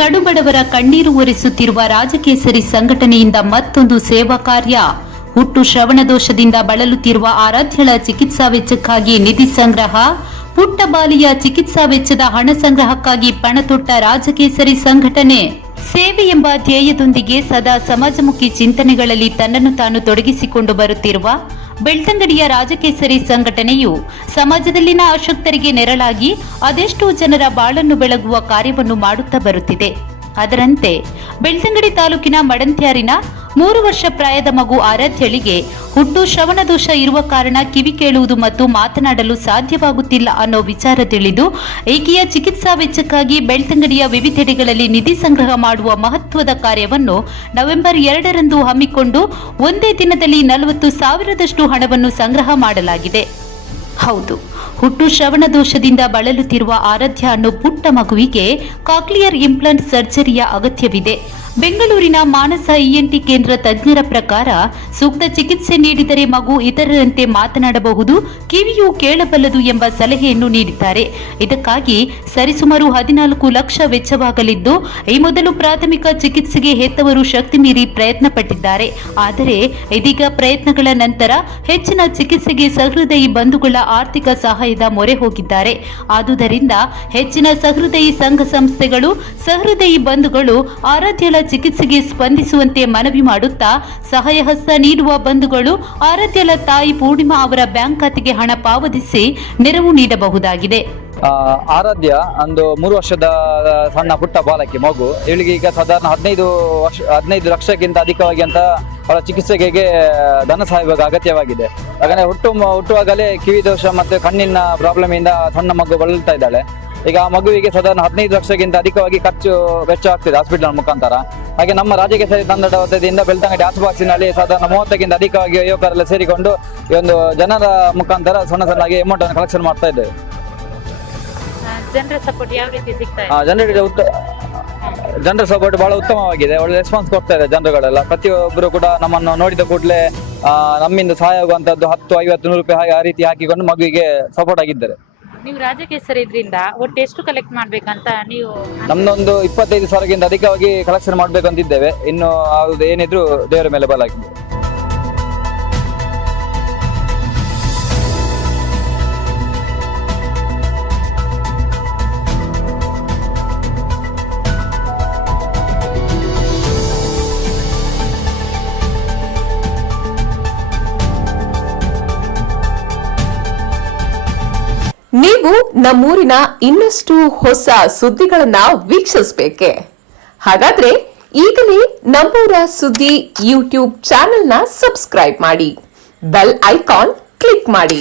ಕಡುಬಡವರ ಕಣ್ಣೀರು ಒರೆಸುತ್ತಿರುವ ರಾಜಕೇಸರಿ ಸಂಘಟನೆಯಿಂದ ಮತ್ತೊಂದು ಸೇವಾ ಕಾರ್ಯ. ಹುಟ್ಟು ಶ್ರವಣದೋಷದಿಂದ ಬಳಲುತ್ತಿರುವ ಆರಾಧ್ಯಳ ಚಿಕಿತ್ಸಾ ವೆಚ್ಚಕ್ಕಾಗಿ ನಿಧಿ ಸಂಗ್ರಹ. ಪುಟ್ಟ ಬಾಲಿಯ ಚಿಕಿತ್ಸಾ ವೆಚ್ಚದ ಹಣ ಸಂಗ್ರಹಕ್ಕಾಗಿ ಪಣತೊಟ್ಟ ರಾಜಕೇಸರಿ ಸಂಘಟನೆ. ಸೇವೆ ಎಂಬ ಧ್ಯೇಯದೊಂದಿಗೆ ಸದಾ ಸಮಾಜಮುಖಿ ಚಿಂತನೆಗಳಲ್ಲಿ ತನ್ನನ್ನು ತಾನು ತೊಡಗಿಸಿಕೊಂಡು ಬರುತ್ತಿರುವ ಬೆಳ್ತಂಗಡಿಯ ರಾಜಕೇಸರಿ ಸಂಘಟನೆಯು ಸಮಾಜದಲ್ಲಿನ ಅಶಕ್ತರಿಗೆ ನೆರಳಾಗಿ ಅದೆಷ್ಟೋ ಜನರ ಬಾಳನ್ನು ಬೆಳಗುವ ಕಾರ್ಯವನ್ನು ಮಾಡುತ್ತಾ ಬರುತ್ತಿದೆ. ಅದರಂತೆ ಬೆಳ್ತಂಗಡಿ ತಾಲೂಕಿನ ಮಡಂತ್ಯಾರಿನ 3 ವರ್ಷ ಪ್ರಾಯದ ಮಗು ಆರಾಧ್ಯಳಿಗೆ ಹುಟ್ಟು ಶ್ರವಣದೋಷ ಇರುವ ಕಾರಣ ಕಿವಿ ಕೇಳುವುದು ಮತ್ತು ಮಾತನಾಡಲು ಸಾಧ್ಯವಾಗುತ್ತಿಲ್ಲ ಅನ್ನೋ ವಿಚಾರ ತಿಳಿದು ಈಕೆಯ ಚಿಕಿತ್ಸಾ ವೆಚ್ಚಕ್ಕಾಗಿ ಬೆಳ್ತಂಗಡಿಯ ವಿವಿಧೆಡೆಗಳಲ್ಲಿ ನಿಧಿ ಸಂಗ್ರಹ ಮಾಡುವ ಮಹತ್ವದ ಕಾರ್ಯವನ್ನು ನವೆಂಬರ್ 2ರಂದು ಹಮ್ಮಿಕೊಂಡು ಒಂದೇ ದಿನದಲ್ಲಿ 40,000ದಷ್ಟು ಹಣವನ್ನು ಸಂಗ್ರಹ ಮಾಡಲಾಗಿದೆ. ಹೌದು, ಹುಟ್ಟು ಶ್ರವಣದೋಷದಿಂದ ಬಳಲುತ್ತಿರುವ ಆರಾಧ್ಯ ಅನ್ನೋ ಪುಟ್ಟ ಮಗುವಿಗೆ ಕಾಕ್ಲಿಯರ್ ಇಂಪ್ಲಾಂಟ್ ಸರ್ಜರಿಯ ಅಗತ್ಯವಿದೆ. ಬೆಂಗಳೂರಿನ ಮಾನಸ ಇಎನ್ಟಿ ಕೇಂದ್ರ ತಜ್ಞರ ಪ್ರಕಾರ ಸೂಕ್ತ ಚಿಕಿತ್ಸೆ ನೀಡಿದರೆ ಮಗು ಇತರರಂತೆ ಮಾತನಾಡಬಹುದು, ಕಿವಿಯು ಕೇಳಬಲ್ಲದು ಎಂಬ ಸಲಹೆಯನ್ನು ನೀಡಿದ್ದಾರೆ. ಇದಕ್ಕಾಗಿ ಸರಿಸುಮಾರು 14 ಲಕ್ಷ ವೆಚ್ಚವಾಗಲಿದ್ದು, ಈ ಮೊದಲು ಪ್ರಾಥಮಿಕ ಚಿಕಿತ್ಸೆಗೆ ಹೆತ್ತವರು ಶಕ್ತಿ ಮೀರಿ ಪ್ರಯತ್ನ ಪಟ್ಟಿದ್ದಾರೆ. ಆದರೆ ಇದೀಗ ಪ್ರಯತ್ನಗಳ ನಂತರ ಹೆಚ್ಚಿನ ಚಿಕಿತ್ಸೆಗೆ ಸಹೃದಯಿ ಬಂಧುಗಳ ಆರ್ಥಿಕ ಸಹಾಯದ ಮೊರೆ ಹೋಗಿದ್ದಾರೆ. ಆದುದರಿಂದ ಹೆಚ್ಚಿನ ಸಹೃದಯಿ ಸಂಘ ಸಂಸ್ಥೆಗಳು, ಸಹೃದಯಿ ಬಂಧುಗಳು ಆರಾಧ್ಯಳ ಚಿಕಿತ್ಸೆಗೆ ಸ್ಪಂದಿಸುವಂತೆ ಮನವಿ ಮಾಡುತ್ತಾ ಸಹಾಯ ಹಸ್ತ ನೀಡುವ ಬಂಧುಗಳು ಆರಾಧ್ಯಳ ತಾಯಿ ಪೂರ್ಣಿಮಾ ಅವರ ಬ್ಯಾಂಕ್ ಖಾತೆಗೆ ಹಣ ಪಾವತಿಸಿ ನೆರವು ನೀಡಬಹುದಾಗಿದೆ. ಆರಾಧ್ಯ ಒಂದು 3 ವರ್ಷದ ಸಣ್ಣ ಪುಟ್ಟ ಬಾಲಕಿ ಮಗು. ಇವಳಿಗೆ ಈಗ ಸಾಧಾರಣ 15 ಲಕ್ಷಕ್ಕಿಂತ ಅಧಿಕವಾಗಿ ಅಂತ ಅವಳ ಚಿಕಿತ್ಸೆಗೆ ಧನ ಸಹಾಯ ಅಗತ್ಯವಾಗಿದೆ. ಹಾಗಾದ್ರೆ ಹುಟ್ಟುವಾಗಲೇ ಕಿವಿ ದೋಷ ಮತ್ತು ಕಣ್ಣಿನ ಪ್ರಾಬ್ಲಮ್ ಇಂದ ಸಣ್ಣ ಮಗು ಬಳಲ್ತಾ ಇದ್ದಾಳೆ. ಈಗ ಆ ಮಗುವಿಗೆ ಸಾಧಾರಣ 15 ಲಕ್ಷಕ್ಕಿಂತ ಅಧಿಕವಾಗಿ ವೆಚ್ಚ ಆಗ್ತಿದೆ ಹಾಸ್ಪಿಟಲ್ ಮುಖಾಂತರ. ಹಾಗೆ ನಮ್ಮ ರಾಜಕೇಸರಿ ತಂಡದ ವತಿಯಿಂದ ಬೆಳ್ತಂಗಡಿ ಆಸುಪಾಸಿನಲ್ಲಿ ಸಾಧಾರಣ 30ಕ್ಕಿಂತ ಅಧಿಕವಾಗಿ ಯುವಕರೆಲ್ಲ ಸೇರಿಕೊಂಡು ಈ ಒಂದು ಜನರ ಮುಖಾಂತರ ಸಣ್ಣಗೆ ಅಮೌಂಟ್ ಅನ್ನು ಕಲೆಕ್ಷನ್ ಮಾಡ್ತಾ ಇದ್ದೇವೆ. ಜನರ ಸಪೋರ್ಟ್ ಯಾವ ರೀತಿ ಸಿಗ್ತಾ ಇದೆ? ಜನರ ಸಪೋರ್ಟ್ ಬಹಳ ಉತ್ತಮವಾಗಿದೆ. ಒಳ್ಳೆ ರೆಸ್ಪಾನ್ಸ್ ಕೊಡ್ತಾ ಇದೆ ಜನರುಗಳೆಲ್ಲ. ಪ್ರತಿಯೊಬ್ಬರು ಕೂಡ ನಮ್ಮನ್ನು ನೋಡಿದ ಕೂಡಲೇ ನಮ್ಮಿಂದ ಸಹಾಯ ಆಗುವಂತದ್ದು 10, 50, 100 ರೂಪಾಯಿ ಆ ರೀತಿ ಹಾಕಿಕೊಂಡು ಮಗುವಿಗೆ ಸಪೋರ್ಟ್ ಆಗಿದ್ದಾರೆ. ನೀವು ರಾಜಕೇಸರಿ ಇದ್ರಿಂದ ಒಟ್ಟು ಎಷ್ಟು ಕಲೆಕ್ಟ್ ಮಾಡ್ಬೇಕಂತ ನೀವು? ನಮ್ದೊಂದು 25,000ಕ್ಕಿಂತ ಅಧಿಕವಾಗಿ ಕಲೆಕ್ಷನ್ ಮಾಡ್ಬೇಕು ಅಂತಿದ್ದೇವೆ. ಇನ್ನು ಅದು ಏನಿದ್ರು ದೇವರ ಮೇಲೆ ಬಲಾಗಿದೆ. ನೀವು ನಮ್ಮೂರಿನ ಇನ್ನಷ್ಟು ಹೊಸ ಸುದ್ದಿಗಳನ್ನ ವೀಕ್ಷಿಸಬೇಕೆ? ಹಾಗಾದ್ರೆ ಈಗಲೇ ನಮ್ಮೂರ ಸುದ್ದಿ ಯೂಟ್ಯೂಬ್ ಚಾನೆಲ್ನ ಸಬ್ಸ್ಕ್ರೈಬ್ ಮಾಡಿ, ಬೆಲ್ ಐಕಾನ್ ಕ್ಲಿಕ್ ಮಾಡಿ.